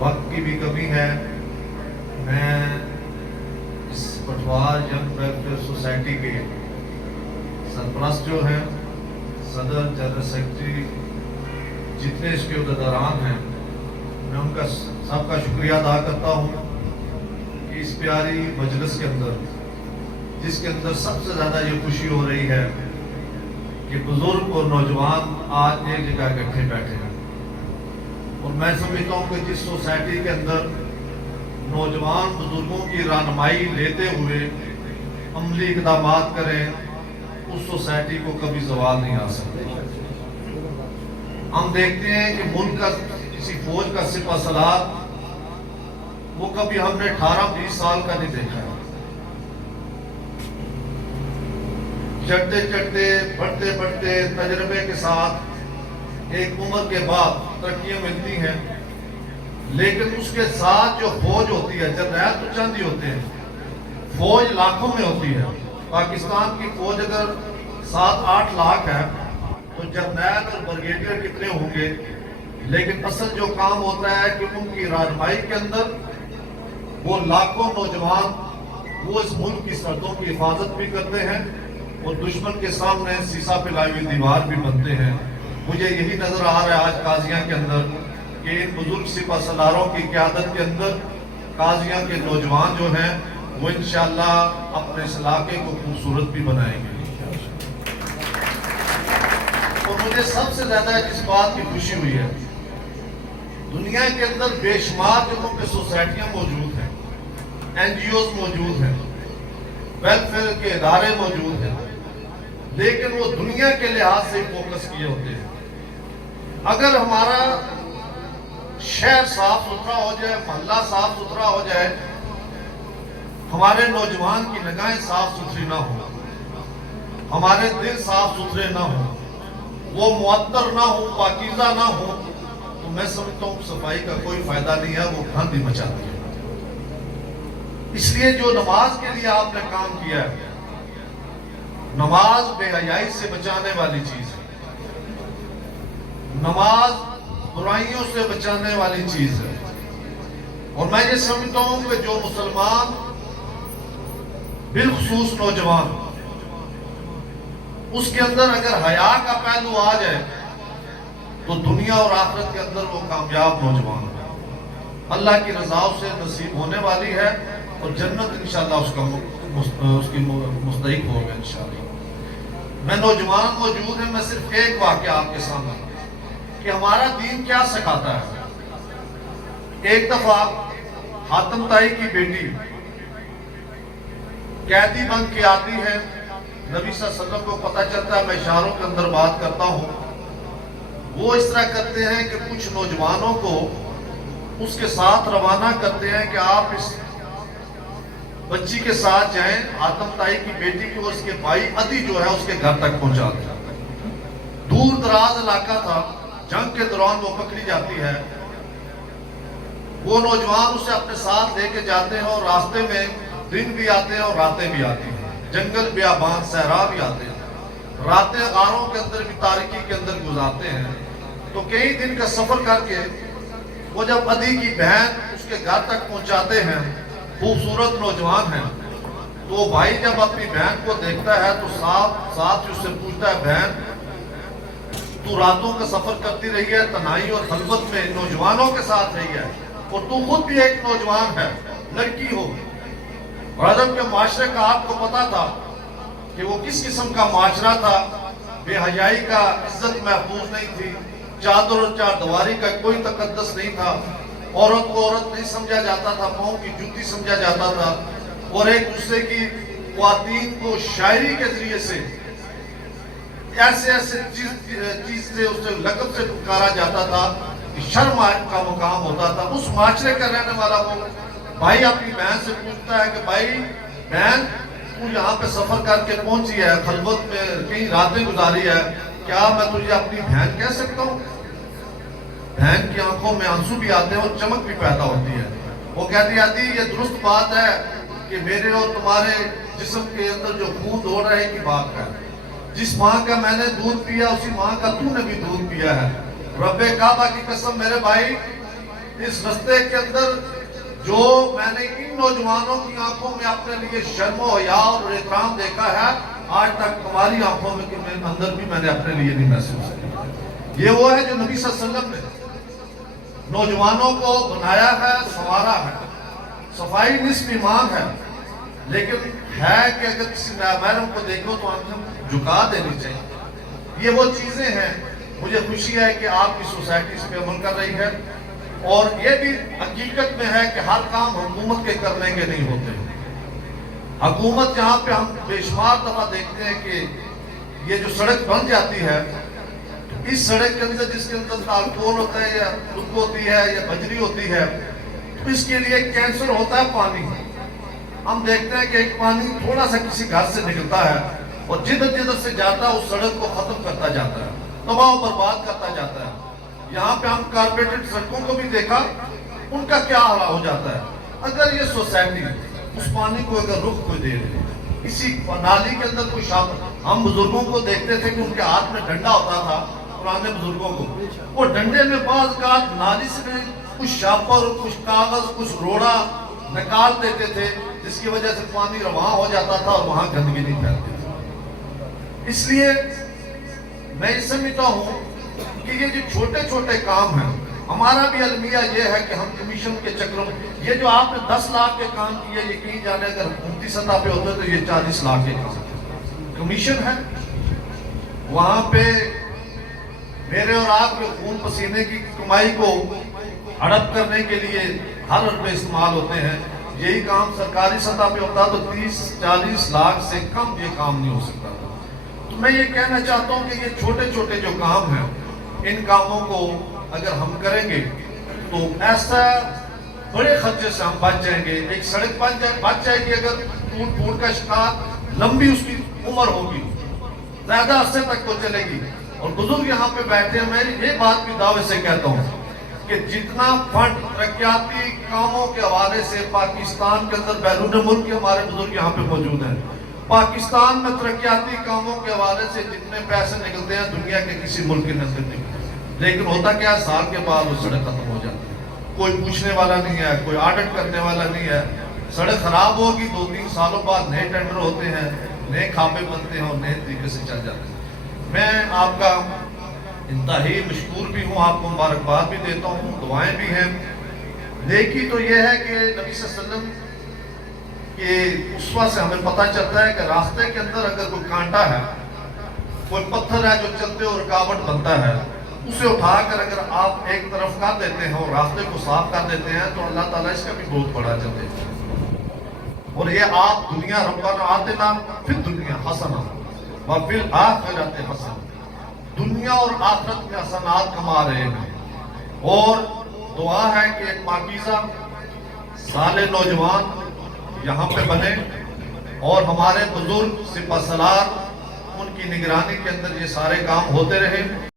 वक्त की भी कमी है। मैं इस पटवार यंग वेलफेयर सोसाइटी के सरपरस्त जो हैं, सदर, जनरल सेक्रेटरी, जितने इसके उहदेदारान हैं, मैं उनका सबका शुक्रिया अदा करता हूँ कि इस प्यारी मजलिस के अंदर, जिसके अंदर सबसे ज़्यादा ये खुशी हो रही है कि बुजुर्ग और नौजवान आज एक जगह इकट्ठे बैठे हैं। और मैं समझता हूँ कि जिस सोसाइटी के अंदर नौजवान बुजुर्गों की रहनुमाई लेते हुए अमली इक़दाम करें, उस सोसाइटी को कभी ज़वाल नहीं आ सकते। हम देखते हैं कि मुल्क का किसी फौज का सिपह सलार वो कभी हमने 18-20 साल का नहीं देखा है। चढ़ते चढ़ते, बढ़ते बढ़ते, तजर्बे के साथ एक उम्र के बाद तरक्कियां मिलती हैं, लेकिन उसके साथ जो फौज होती है, जर्नैल तो चंद ही होते हैं, फौज लाखों में होती है। पाकिस्तान की फौज अगर 7-8 लाख है तो जर्नैल और ब्रिगेडियर कितने होंगे? लेकिन असल जो काम होता है कि उनकी रहनुमाई के अंदर वो लाखों नौजवान वो इस मुल्क की सरहदों की हिफाजत भी करते हैं और दुश्मन के सामने शीशा पिलाई हुई दीवार भी बनते हैं। मुझे यही नजर आ रहा है आज काजियां के अंदर कि इन बुजुर्ग सिपह सलारों की क़यादत के अंदर काजियां के नौजवान जो हैं वो इंशाअल्लाह अपने इस इलाके को खूबसूरत भी बनाएंगे। और मुझे सबसे ज्यादा जिस बात की खुशी हुई है, दुनिया के अंदर बेशुमार जगहों पे सोसाइटियां मौजूद हैं, NGOs मौजूद हैं, वेलफेयर के इदारे मौजूद हैं, लेकिन वो दुनिया के लिहाज से फोकस किए होते हैं। अगर हमारा शहर साफ सुथरा हो जाए, मोहल्ला साफ सुथरा हो जाए, हमारे नौजवान की निगाहें साफ सुथरी ना हो, हमारे दिल साफ सुथरे ना हो, वो मुअत्तर ना हो, पाकीज़ा ना हो, तो मैं समझता हूँ सफाई का कोई फायदा नहीं है, वो गंद ही मचाती है। इसलिए जो नमाज के लिए आपने काम किया है, नमाज बेहयाई से बचाने वाली चीज है, नमाज बुराइयों से बचाने वाली चीज है। और मैं ये समझता हूं कि जो मुसलमान बिलखुसूस नौजवान उसके अंदर अगर हया का पहलू आ जाए तो दुनिया और आखिरत के अंदर वो कामयाब नौजवान है, अल्लाह की रजा से नसीब होने वाली है और जन्नत इंशाअल्लाह उसकी मुस्तहिक होगा इंशाअल्लाह। मैं नौजवान मौजूद है, मैं सिर्फ एक वाक़या आपके सामने कि हमारा दीन क्या सिखाता है। एक दफा हातिम ताई की बेटी कैदी बन के आती है, नबी सल्लल्लाहु अलैहि वसल्लम को पता चलता है, मैं इशारों के अंदर बात करता हूँ। वो इस तरह करते हैं कि कुछ नौजवानों को उसके साथ रवाना करते हैं कि आप इस बच्ची के साथ जाएं, हातिम ताई की बेटी को उसके भाई अदी जो है उसके घर तक पहुंचा दें। दूर दराज इलाका था, जंग के दौरान वो पकड़ी जाती है। वो नौजवान उसे अपने साथ लेके जाते हैं और रास्ते में दिन भी आते हैं और रातें भी आती हैं, जंगल बियाबान सहरा भी आते हैं, रातें गारों के अंदर भी तारीकी के अंदर गुजारते हैं। तो कई दिन का सफर करके वो जब अदी की बहन उसके घर तक पहुंचाते हैं, खूबसूरत नौजवान है, तो भाई जब अपनी बहन को देखता है तो साथ ही उससे पूछता है, बहन तू रातों का सफर करती रही है, तन्हाई और खलवत में नौजवानों के साथ रही है, और तू खुद भी एक नौजवान है, लड़की हो। और अदब के माशरे का आपको पता था कि वो किस किस्म का माशरा था, बेहयाई का, इज्जत महफूज नहीं थी, चादर और चारदीवारी का कोई तकद्दस नहीं था, औरत को औरत नहीं समझा जाता था, पाँव की जूती समझा जाता था, और एक दूसरे की ख्वातीन को शायरी के जरिए से ऐसे ऐसे चीज से उससे लक़ब से पुकारा जाता था कि शर्म का मुकाम होता था। उस माशरे का रहने वाला वो भाई अपनी बहन से पूछता है कि भाई बहन तू यहाँ पे सफर करके पहुंची है, खलवत में कई रातें गुजारी है, क्या मैं तुझे अपनी बहन कह सकता हूँ? बहन की आंखों में आंसू भी आते हैं और चमक भी पैदा होती है। वो कहती आती ये दुरुस्त बात है कि मेरे और तुम्हारे जिस्म के अंदर जो खून दौड़ रहे की बात है, जिस माँ का मैंने दूध पिया उसी माँ का तूने भी दूध पिया है। रब्बे काबा की कसम मेरे भाई, اس رستے کے اندر جو میں نے ان نوجوانوں کی آنکھوں میں اپنے لیے شرم و حیا اور احترام دیکھا ہے، آج تک تمہاری آنکھوں میں اندر بھی میں نے اپنے لیے نہیں محسوس کیا۔ یہ وہ ہے جو نبی صلی اللہ علیہ وسلم نے نوجوانوں کو بنایا ہے، سنوارا ہے۔ صفائی نصف ایمان ہے، لیکن ہے کہ اگر کسی نامحرم کو دیکھو تو آنکھیں جھکا دینی چاہیے۔ یہ وہ چیزیں ہیں، مجھے خوشی ہے کہ آپ کی سوسائٹی اس پہ عمل کر رہی ہے، اور یہ بھی حقیقت میں ہے کہ ہر کام حکومت کے کرنے کے نہیں ہوتے۔ حکومت جہاں پہ ہم بے شمار دفعہ دیکھتے ہیں کہ یہ جو سڑک بن جاتی ہے، اس سڑک کے اندر جس کے اندر تالکول ہوتا ہے یا رک ہوتی ہے یا بجری ہوتی ہے، تو اس کے لیے کینسر ہوتا ہے پانی۔ ہم دیکھتے ہیں کہ ایک پانی تھوڑا سا کسی گھر سے نکلتا ہے اور جدھر جدھر سے جاتا ہے اس سڑک کو ختم کرتا جاتا ہے، تباہ و برباد کرتا جاتا ہے۔ یہاں پہ ہم کارپوریٹڈ سڑکوں کو بھی دیکھا، ان کا کیا حال ہو جاتا ہے۔ اگر یہ سوسائٹی اس پانی کو اگر رخ کوئی دے رہے، کسی نالی کے اندر کوئی شاپ، ہم بزرگوں کو دیکھتے تھے کہ ان کے ہاتھ میں ڈنڈا ہوتا تھا، پرانے بزرگوں کو، وہ ڈنڈے میں بعض اوقات نالی سے کچھ شاپر، کچھ کاغذ، کچھ روڑا نکال دیتے تھے، جس کی وجہ سے پانی رواں ہو جاتا تھا اور وہاں گندگی نہیں پھیلتی تھی۔ اس لیے میں یہ سمجھتا ہوں کہ یہ جو چھوٹے چھوٹے کام ہیں، ہمارا بھی المیہ یہ ہے کہ ہم کمیشن کے چکروں، یہ جو آپ نے 10 لاکھ کے کام کیے، یقین جانے اگر حکومتی سطح پہ ہوتے تو یہ 40 لاکھ کے کام کمیشن ہے۔ وہاں پہ میرے اور آپ کے خون پسینے کی کمائی کو ہڑپ کرنے کے لیے ہر روپے استعمال ہوتے ہیں۔ یہی کام سرکاری سطح پہ ہوتا تو 30-40 لاکھ سے کم یہ کام نہیں ہو سکتا تھا۔ تو میں یہ کہنا چاہتا ہوں کہ یہ چھوٹے چھوٹے جو کام ہیں، ان کاموں کو اگر ہم کریں گے تو ایسا بڑے خرچے سے ہم بچ جائیں گے۔ ایک سڑک بچ جائے گی اگر ٹوٹ پھوٹ کا شکار، لمبی اس کی عمر ہوگی، زیادہ عرصے تک وہ چلے گی۔ اور بزرگ یہاں پہ بیٹھے ہیں، میں یہ بات بھی دعوے سے کہتا ہوں کہ جتنا فنڈ ترقیاتی کاموں کے حوالے سے پاکستان کے اندر بیرون ملک کے ہمارے بزرگ یہاں پہ موجود ہیں، پاکستان میں ترقیاتی کاموں کے حوالے سے جتنے پیسے نکلتے ہیں دنیا کے کسی ملک کے اندر نہیں، لیکن ہوتا کیا ہے، سال کے بعد وہ سڑک ختم ہو جاتی ہے، کوئی پوچھنے والا نہیں ہے، کوئی آڈٹ کرنے والا نہیں ہے۔ سڑک خراب ہوگی، 2-3 سالوں بعد نئے ٹینڈر ہوتے ہیں، نئے کھاپے بنتے ہیں اور نئے طریقے سے چل جاتے ہیں۔ میں آپ کا انتہائی مشکور بھی ہوں، آپ کو مبارکباد بھی دیتا ہوں، دعائیں بھی ہیں۔ نیکی تو یہ ہے کہ نبی صلی اللہ علیہ وسلم کے اسوہ سے ہمیں پتہ چلتا ہے کہ راستے کے اندر اگر کوئی کانٹا ہے، کوئی پتھر ہے جو چلتے اور رکاوٹ بنتا ہے، اسے اٹھا کر اگر آپ ایک طرف کر دیتے ہیں اور راستے کو صاف کر دیتے ہیں تو اللہ تعالیٰ اس کا بھی بہت بڑا اجر دیتے ہیں۔ اور یہ آپ دنیا ربنا آتنا فی الدنیا حسنہ وفی الآخرۃ حسنہ، دنیا اور آخرت میں حسنات کما رہے ہیں۔ اور دعا ہے کہ ایک پاکیزہ صالح نوجوان یہاں پہ بنے اور ہمارے بزرگ سپہ سالار ان کی نگرانی کے اندر یہ سارے کام ہوتے رہیں۔